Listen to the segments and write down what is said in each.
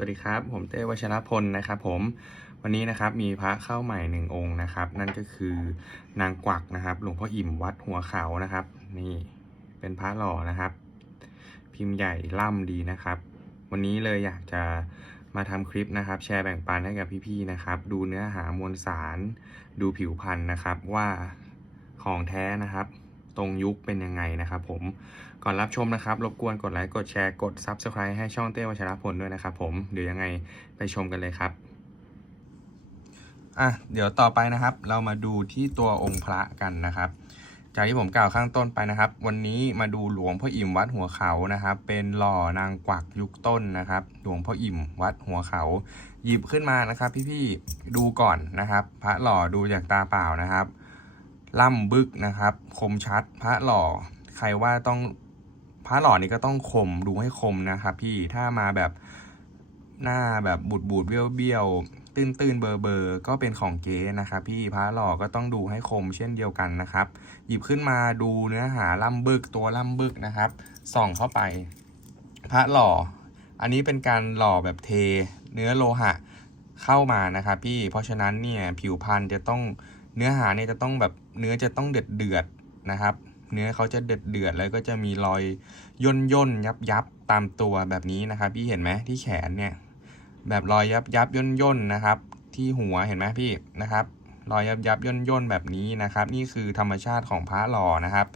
วัสดีครับ ผมเต้วชรพลนะครับผมวันนี้นะครับมีพระเข้าใหม่หนึ่งองค์นะครับ นั่นก็คือนางกวักนะครับ หลวงพ่ออิ่มวัดหัวเขานะครับ นี่เป็นพระหล่อนะครับ พิมพ์ใหญ่ล่ำดีนะครับ วันนี้เลยอยากจะมาทำคลิปนะครับ แชร์แบ่งปันให้กับพี่ๆนะครับ ดูเนื้อหามวลสาร ดูผิวพรรณนะครับว่าของแท้นะครับ ตรงยุคเป็นยังไงนะครับผมก่อนรับชมนะครับ รบกวนกดไลค์กดแชร์กด Subscribe ให้ช่องเต้วชรพลด้วยนะครับผมเดี๋ยวยังไงไปชมกันเลยครับอะเดี๋ยวต่อไปนะครับ เรามาดูที่ตัวองค์พระกันนะครับ จากที่ผมกล่าวข้างต้นไปนะครับ วันนี้มาดูหลวงพ่ออิ่มวัดหัวเขานะครับ เป็นหล่อนางกวักยุคต้นนะครับ หลวงพ่ออิ่มวัดหัวเขา หยิบขึ้นมานะครับ พี่ๆดูก่อนนะครับ พระหล่อดูจากตาเปล่านะครับ ล่ำบึกนะครับ คมชัด พระหล่อ ใครว่าต้องพระหล่อนี่ก็ต้องคมดูให้คมนะครับ พี่ถ้ามาแบบหน้าแบบบูดบูดเบี้ยวเบี้ยวตื้นตื้นเบอร์เบอร์ก็เป็นของเก๊นะครับพี่พระหล่อก็ต้องดูให้คมเช่นเดียวกันนะครับ หยิบขึ้นมาดูเนื้อหาล่ำบึกตัวล่ำบึกนะครับส่องเข้าไป พระหล่อ อันนี้เป็นการหล่อแบบเท เนื้อโลหะเข้ามานะครับพี่เพราะฉะนั้นเนี่ยผิวพรรณจะต้อง เนื้อหาเนี่ยจะต้องแบบเนื้อจะต้องเดือดเดือดๆนะครับ เนื้อเขาจะเดือดเดือดๆแล้วก็จะมีรอยย่นย่นยับยับๆตามตัวแบบนี้นะครับพี่เห็นไหมที่แขนเนี่ยแบบรอยยับยับย่นย่นๆนะครับ ที่หัวเห็นไหมพี่นะครับ รอยยับยับย่นย่นๆแบบนี้นะครับ นี่คือธรรมชาติของพระหล่อนะครับ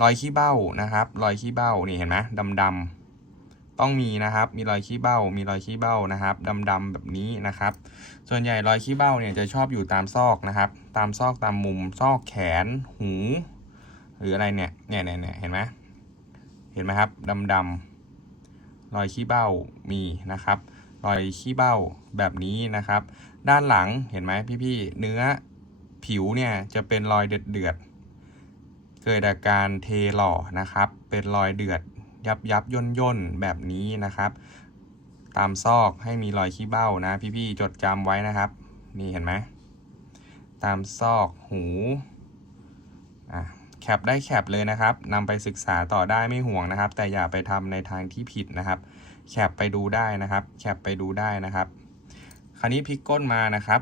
รอยขี้เบ้านะครับ รอยขี้เบ้านี่เห็นไหมดำดำๆ ต้องมีนะครับ มีรอยขี้เบ้า มีรอยขี้เบ้านะครับดำๆแบบนี้นะครับ ส่วนใหญ่รอยขี้เบ้าเนี่ยจะชอบอยู่ตามซอกนะครับ ตามซอกตามมุมซอกแขน หู หรืออะไรเนี่ยเนี่ยเนี่ยเนี่ยเห็นไหมเห็นไหมครับดำๆรอยขี้เบ้ามีนะครับรอยขี้เบ้าแบบนี้นะครับ ด้านหลังเห็นไหมพี่ๆเนื้อผิวเนี่ยจะเป็นรอยเดือดเดือดเกิดจากการเทหล่อนะครับ เป็นรอยเดือด ยับยับย่นย่นแบบนี้นะครับ ตามซอกให้มีรอยขี้เบ้านะ พี่ๆจดจำไว้นะครับ นี่เห็นไหมตามซอกหูอะแคปได้แคปเลยนะครับนำไปศึกษาต่อได้ไม่ห่วงนะครับ แต่อย่าไปทำในทางที่ผิดนะครับ แคปไปดูได้นะครับ แคปไปดูได้นะครับ คราวนี้พลิกก้นมานะครับ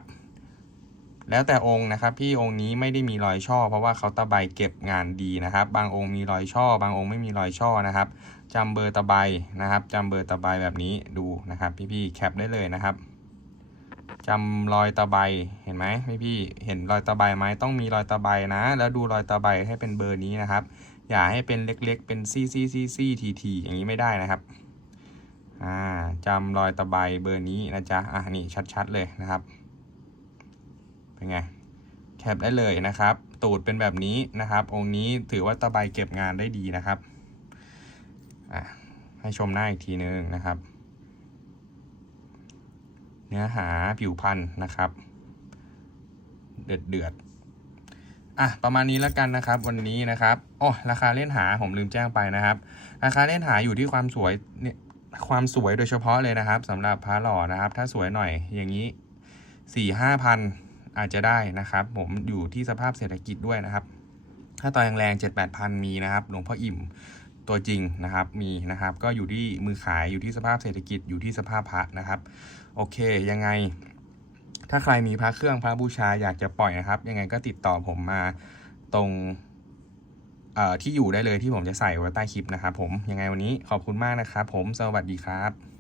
แล้วแต่องค์นะครับ พี่องค์นี้ไม่ได้มีรอยช่อ เพราะว่าเขาตะไบเก็บงานดีนะครับ บางองค์มีรอยช่อ บางองค์ไม่มีรอยช่อนะครับจำเบอร์ตะไบนะครับจำเบอร์ตะไบแบบนี้ดูนะครับ พี่ๆแคปได้เลยนะครับจำรอยตะไบเห็นไหมพี่ๆเห็นรอยตะไบไหมต้องมีรอยตะไบนะ แล้วดูรอยตะไบให้เป็นเบอร์นี้นะครับ อย่าให้เป็นเล็กๆ เป็นซี่ซี่ซี่ซี่ทีทีอย่างนี้ไม่ได้นะครับอ่าจำรอยตะไบเบอร์นี้นะจ๊ะอะนี่ชัดๆเลยนะครับ เป็นไงแคปได้เลยนะครับ ตูดเป็นแบบนี้นะครับ องค์นี้ถือว่าตะไบเก็บงานได้ดีนะครับให้ชมหน้าอีกทีนึงนะครับ เนื้อหาผิวพันธุ์นะครับ เดือดเดือดๆอะประมาณนี้แล้วกันนะครับวันนี้นะครับโอ้ราคาเล่นหาผมลืมแจ้งไปนะครับ ราคาเล่นหาอยู่ที่ความสวยเนี่ยความสวยโดยเฉพาะเลยนะครับสำหรับพระหล่อนะครับ ถ้าสวยหน่อยอย่างนี้สี่ห้าพัน อาจจะได้นะครับ ผมอยู่ที่สภาพเศรษฐกิจด้วยนะครับ ถ้าต่อแรงๆเจ็ดแปดพันมีนะครับหลวงพ่ออิ่มตัวจริงนะครับมีนะครับ ก็อยู่ที่มือขายอยู่ที่สภาพเศรษฐกิจอยู่ที่สภาพพระนะครับ โอเคยังไง ถ้าใครมีพระเครื่องพระบูชาอยากจะปล่อยนะครับ ยังไงก็ติดต่อผมมาตรงที่อยู่ได้เลยที่ผมจะใส่ไว้ใต้คลิปนะครับผมยังไงวันนี้ขอบคุณมากนะครับ ผมสวัสดีครับ